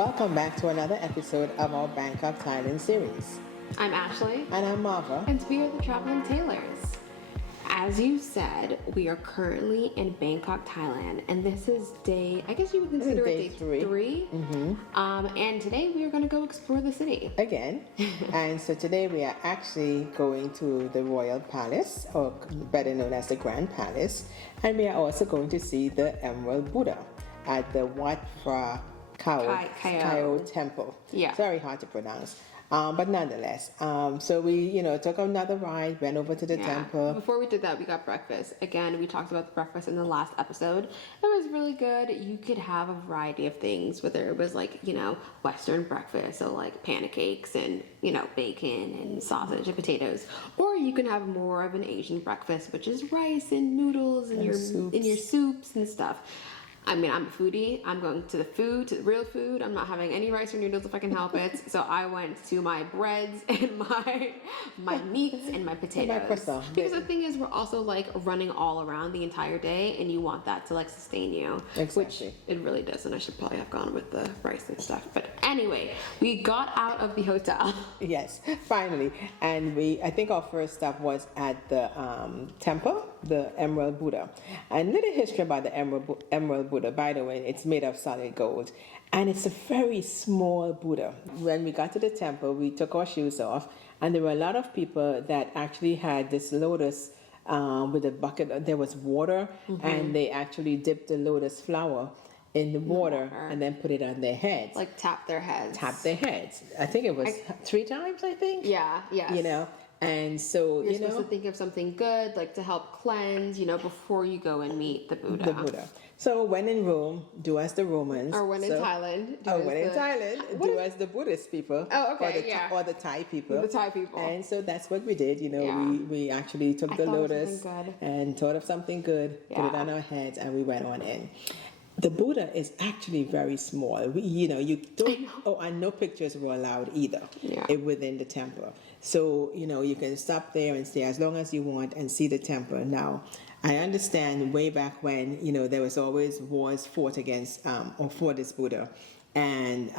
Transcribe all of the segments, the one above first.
Welcome back to another episode of our Bangkok Thailand series. I'm Ashley. And I'm Marva. And we are the Traveling Tailors. As you said, we are currently in Bangkok, Thailand. And this is day, I guess you would consider it day three. Mm-hmm. And today we are going to go explore the city. Again. And so today we are actually going to the Royal Palace, or better known as the Grand Palace. And we are also going to see the Emerald Buddha at the Wat Phra Kaeo Temple. Yeah. It's very hard to pronounce. But nonetheless, so we, took another ride, went over to the temple. Before we did that, we got breakfast. Again, we talked about the breakfast in the last episode. It was really good. You could have a variety of things, whether it was like, Western breakfast, so like pancakes and, bacon and sausage and potatoes. Or you can have more of an Asian breakfast, which is rice and noodles and your soups and stuff. I mean, I'm a foodie. I'm going to the real food. I'm not having any rice or noodles if I can help it. So I went to my breads and my meats and my potatoes. Because the thing is, we're also like running all around the entire day, and you want that to like sustain you. Exactly. Which it really does, and I should probably have gone with the rice and stuff. But anyway, we got out of the hotel. Yes, finally. And I think our first stop was at the temple, the Emerald Buddha. And little history about the Emerald Buddha. By the way, it's made of solid gold, and it's a very small Buddha. When we got to the temple, we took our shoes off, and there were a lot of people that actually had this lotus with a bucket. There was water, and they actually dipped the lotus flower in the water and then put it on their heads. Like tap their heads. I think it was 3 times, I think. Yeah, yes. And so, you're supposed to think of something good, like to help cleanse, before you go and meet the Buddha. So when in Rome, do as the Romans. Or when in Thailand. Do as the Buddhist people. Oh, okay, or the Thai people. The Thai people. And so that's what we did. We actually took the lotus and thought of something good, put it on our heads, and we went on in. The Buddha is actually very small. And no pictures were allowed either within the temple. So, you can stop there and stay as long as you want and see the temple. Now, I understand way back when, there was always wars fought against or for this Buddha. And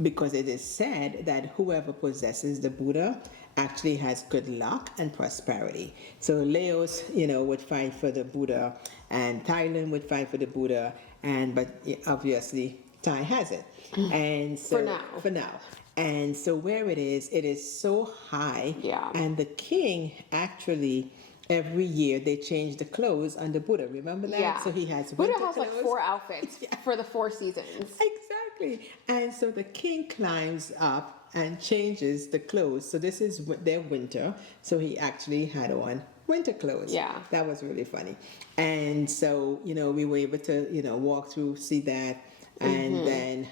because it is said that whoever possesses the Buddha actually has good luck and prosperity. So Laos, would fight for the Buddha, and Thailand would fight for the Buddha, but obviously Thai has it. And so for now. And so where it is so high. Yeah. And the king actually, every year they change the clothes on the Buddha. Remember that? Yeah. So he has Buddha has like 4 outfits for the 4 seasons. Exactly. And so the king climbs up and changes the clothes. So this is their winter. So he actually had on winter clothes. Yeah. That was really funny. And so, we were able to, walk through, see that. And then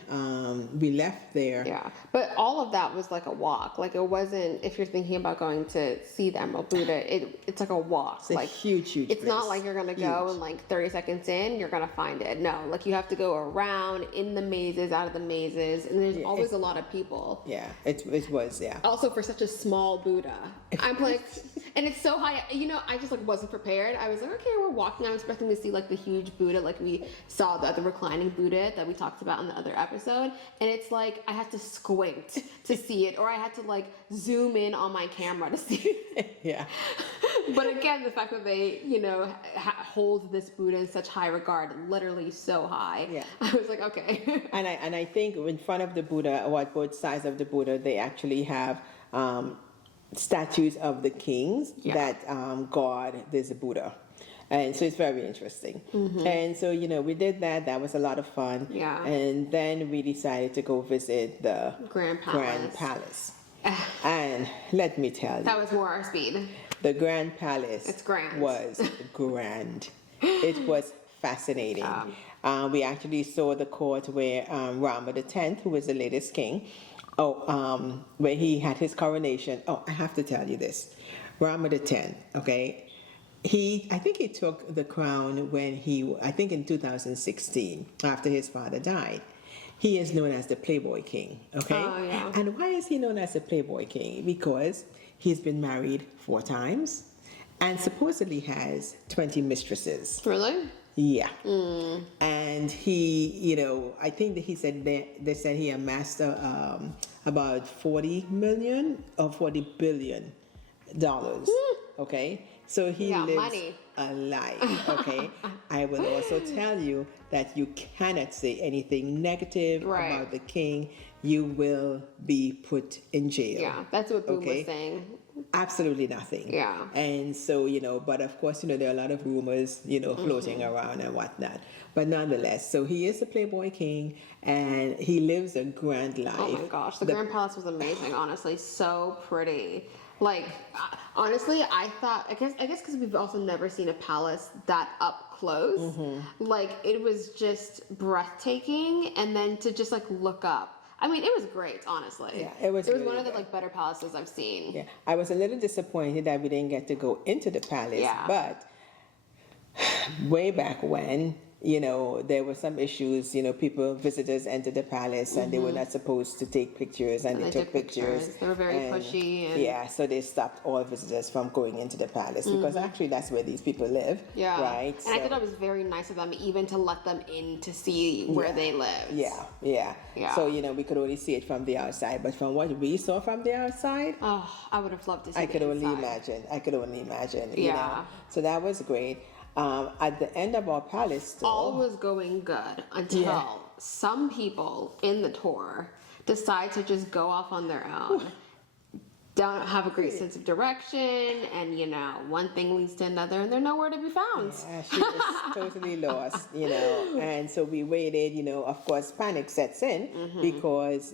we left there. Yeah, but all of that was like a walk. Like it wasn't, if you're thinking about going to see the Emerald Buddha, it's like a walk. It's like huge It's place. not like you're going to go and like 30 seconds in, you're going to find it. No, like you have to go around in the mazes, out of the mazes. And there's always a lot of people. Yeah, it was. Also for such a small Buddha. I'm like, and it's so high. I just like wasn't prepared. I was like, okay, we're walking. I'm expecting to see like the huge Buddha. Like we saw the reclining Buddha that we talked about in the other episode, and it's like I had to squint to see it, or I had to like zoom in on my camera to see it. Yeah. But again, the fact that they hold this Buddha in such high regard, literally so high, I was like, okay. and I think in front of the Buddha, or at both sides of the Buddha, they actually have statues of the kings that guard this Buddha. And so it's very interesting. And so, we did that. That was a lot of fun. Yeah. And then we decided to go visit the Grand Palace. And let me tell you. That was more our speed. The Grand Palace. It's grand. Was grand. It was fascinating. We actually saw the court where Rama X, who was the latest king, where he had his coronation. Oh, I have to tell you this. Rama X, okay? I think he took the crown when in 2016, after his father died. He is known as the Playboy King, okay? Oh, yeah. And why is he known as the Playboy King? Because he's been married 4 times and supposedly has 20 mistresses. Really? Yeah. And he, I think that he said they said he amassed about 40 million or 40 billion dollars. Okay. So he lives money. a life. Okay. I will also tell you that you cannot say anything negative about the king. You will be put in jail. Yeah, that's what Boom was saying. Absolutely nothing. Yeah. And so, but of course, there are a lot of rumors, floating around and whatnot. But nonetheless, so he is the Playboy King and he lives a grand life. Oh my gosh, the Grand Palace was amazing, honestly. So pretty. Like, honestly, I guess because we've also never seen a palace that up close. Like, it was just breathtaking. And then to just, like, look up. I mean, it was great, honestly. Yeah, it was really one of the good. better palaces I've seen. Yeah, I was a little disappointed that we didn't get to go into the palace. Yeah. But way back when, there were some issues. Visitors entered the palace and they were not supposed to take pictures, and they took pictures. They were very pushy. Yeah, so they stopped all visitors from going into the palace because actually that's where these people live. Yeah. Right. And I thought it was very nice of them even to let them in to see where they lived. Yeah. So we could only see it from the outside, but from what we saw from the outside, I would have loved to see. I could only imagine. Yeah. So that was great. At the end of our palace tour, all was going good until some people in the tour decide to just go off on their own. Don't have a great sense of direction, and one thing leads to another, and they're nowhere to be found. Yeah, she was totally lost, and so we waited. Of course, panic sets in because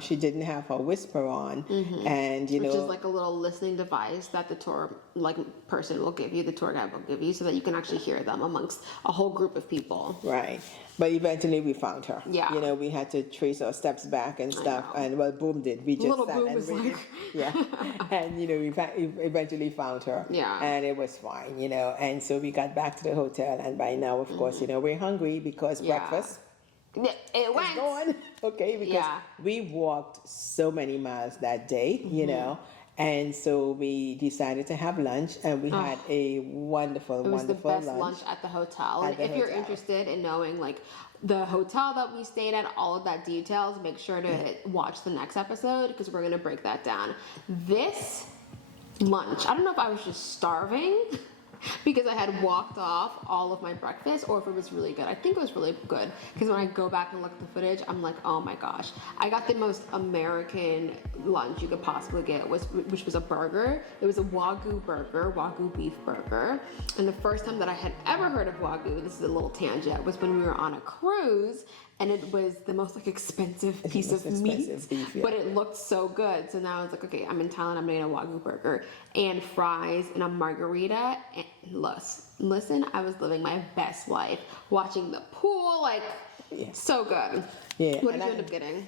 she didn't have her whisper on, and which is like a little listening device that the tour person will give you, the tour guide will give you, so that you can actually hear them amongst a whole group of people. Right. But eventually we found her. Yeah. We had to trace our steps back and stuff. And Boom did. We just sat Boom and was waited. Yeah. And, we eventually found her. Yeah. And it was fine, And so we got back to the hotel. And by now, of course, we're hungry because breakfast. It went. Going. Okay. Because we walked so many miles that day, And so we decided to have lunch, and we had a wonderful lunch. It was the best lunch at the hotel. And if you're interested in knowing the hotel that we stayed at, all of that details, make sure to watch the next episode because we're going to break that down. This lunch, I don't know if I was just starving because I had walked off all of my breakfast, or if it was really good. I think it was really good because when I go back and look at the footage, I'm like, oh my gosh, I got the most American lunch you could possibly get, which was a burger. It was a Wagyu burger, Wagyu beef burger. And the first time that I had ever heard of Wagyu, this is a little tangent, was when we were on a cruise. And it was the most expensive piece of meat, beef, but it looked so good. So now I was like, okay, I'm in Thailand. I'm getting a Wagyu burger and fries and a margarita. And listen, I was living my best life, watching the pool, so good. Yeah. What did you end up getting?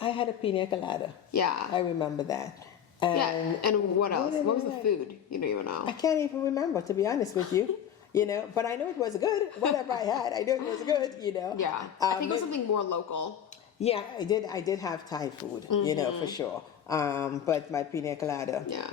I had a pina colada. Yeah. I remember that. And what else? What was the food? You don't even know. I can't even remember, to be honest with you. But I know it was good. Whatever I had, I know it was good, Yeah. I think it was something more local. Yeah, I did have Thai food, for sure. But my pina colada. Yeah.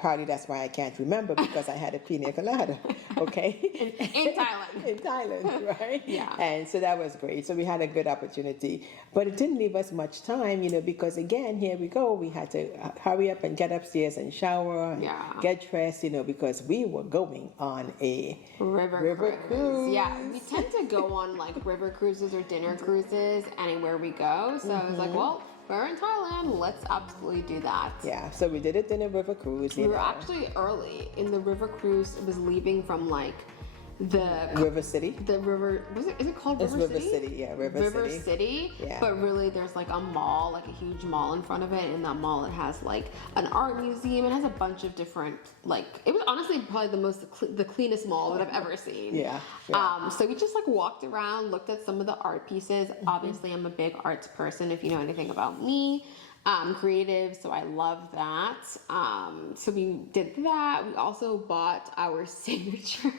Probably that's why I can't remember, because I had a pina colada. Okay. In Thailand. In Thailand, right? Yeah. And so that was great. So we had a good opportunity, but it didn't leave us much time, because again, here we go. We had to hurry up and get upstairs and shower, and get dressed, because we were going on a river cruise. Yeah, we tend to go on river cruises or dinner cruises anywhere we go. So I was like, well, we're in Thailand, let's absolutely do that. Yeah, so we did it in a river cruise. We were actually early in the river cruise. It was leaving from the River City. The river is it called River City? River City, yeah, River City. Yeah. But really, there's a mall, a huge mall in front of it, and that mall, it has an art museum. It has a bunch of different it was honestly probably the cleanest mall that I've ever seen. Yeah. So we just walked around, looked at some of the art pieces. Obviously, I'm a big arts person. If you know anything about me. Creative, so I love that. So we did that. We also bought our signature.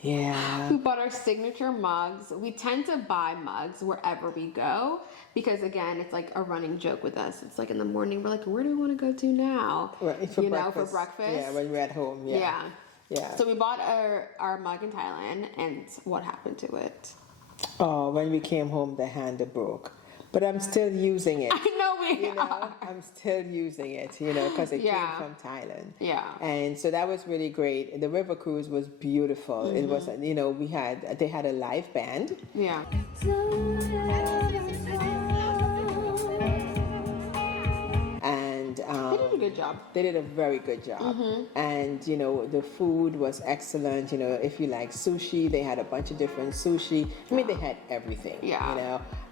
Yeah. We bought our signature mugs. We tend to buy mugs wherever we go because, again, it's a running joke with us. It's in the morning, we're where do we want to go to now? Right, for breakfast. For breakfast. Yeah, when we're at home. Yeah. Yeah. So we bought our mug in Thailand, and what happened to it? Oh, when we came home, the handle broke. But I'm still using it. I know we are. I'm still using it, because it came from Thailand. Yeah. And so that was really great. The river cruise was beautiful. It was, they had a live band. Yeah. And They did a good job. They did a very good job. And, the food was excellent. If you like sushi, they had a bunch of different sushi. I mean, they had everything,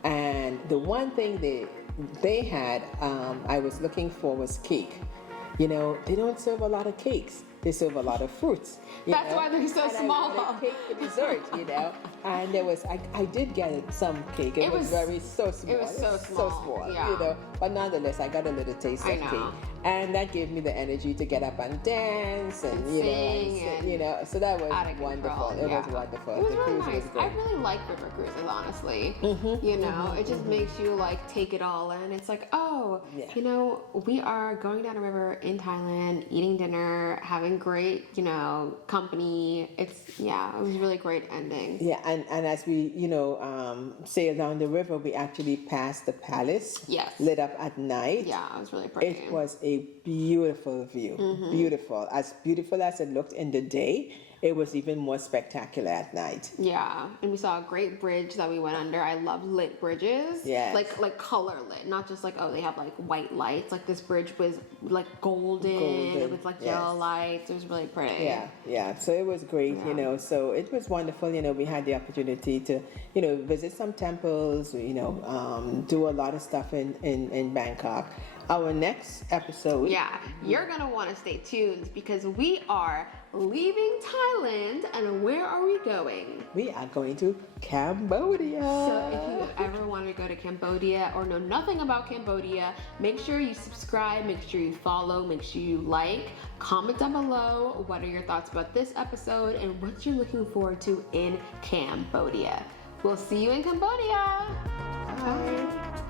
And the one thing they had, I was looking for was cake. They don't serve a lot of cakes. They serve a lot of fruits. That's why they're so small. I wanted cake for dessert, And there was, I did get some cake. It was so small. It was so small. Yeah. But nonetheless, I got a little taste of cake. And that gave me the energy to get up and dance and, so that was wonderful. It was wonderful. It was really nice. I really like river cruises, honestly. It just makes you like take it all in. It's like, we are going down a river in Thailand, eating dinner, having great, company. It was really great ending. Yeah, and as we, sailed down the river, we actually passed the palace. Yes. Lit up at night. Yeah, it was really pretty. It was a beautiful view. Beautiful as it looked in the day. It was even more spectacular at night. Yeah, and we saw a great bridge that we went under. I love lit bridges. Yes. Like color lit, not just like, they have like white lights. Like this bridge was like golden. With like yellow lights. It was really pretty. Yeah. So it was great, So it was wonderful. We had the opportunity to, visit some temples, do a lot of stuff in Bangkok. Our next episode. Yeah, you're going to want to stay tuned because we are leaving Thailand, and where are we going? We are going to Cambodia. So if you ever want to go to Cambodia or know nothing about Cambodia, make sure you subscribe, make sure you follow, make sure you like, comment down below what are your thoughts about this episode and what you're looking forward to in Cambodia. We'll see you in Cambodia. Bye.